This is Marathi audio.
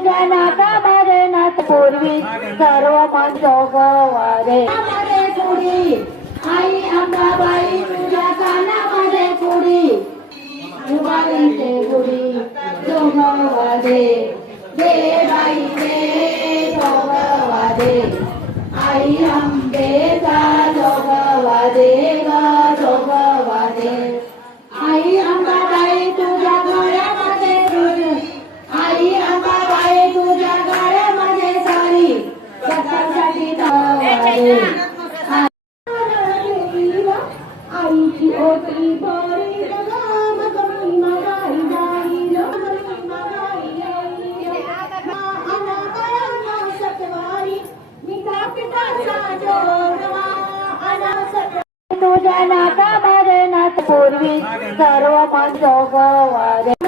तुझ्या नाकामध्ये नाच पूर्वी सर्व मन जोगवारे पुढी आई अंबाबाई तुझ्या कानामध्ये पुढी उभारीचे गुढी जोगवारे दे बाई दे जोगवारे आई अंबेचा जोगवारे ग जोगवारे आई अंबाबाई तुझ्या गळ्यामध्ये आई अंबाबाई तुझ्या गळ्यामध्ये सारी जगासाठी धावरे आईची ओटी भरी गम गमी मगाई जाई अनाथांना सतवारी निका पिताचा जोडवा अनाथ तुझ्या नाकामध्ये नाच पूर्वी सर्व मन जोगवारे